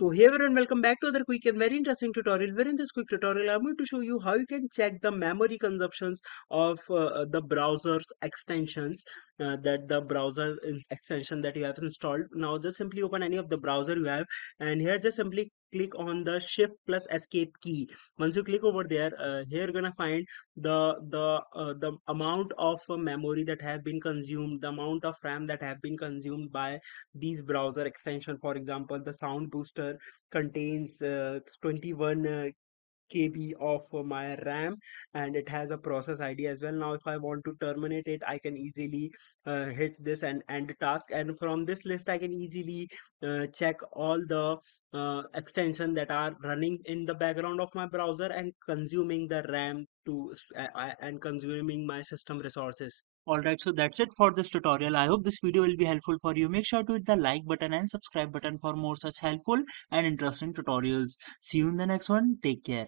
So hey everyone, welcome back to another quick and very interesting tutorial. Where in this quick tutorial, I'm going to show you how you can check the memory consumptions of the browser's extensions, that the browser extension that you have installed. Now just simply open any of the browser you have, and here just simply click on the Shift plus Escape key. Once you click over there, here you're gonna find the amount of memory that have been consumed, the amount of RAM that have been consumed by these browser extension. For example, the sound booster contains 21 KB of my RAM, and it has a process ID as well. Now if I want to terminate it, I can easily hit this and end task, and from this list I can easily check all the extension that are running in the background of my browser and consuming the RAM and consuming my system resources. Alright, so that's it for this tutorial. I hope this video will be helpful for you. Make sure to hit the like button and subscribe button for more such helpful and interesting tutorials. See you in the next one. Take care.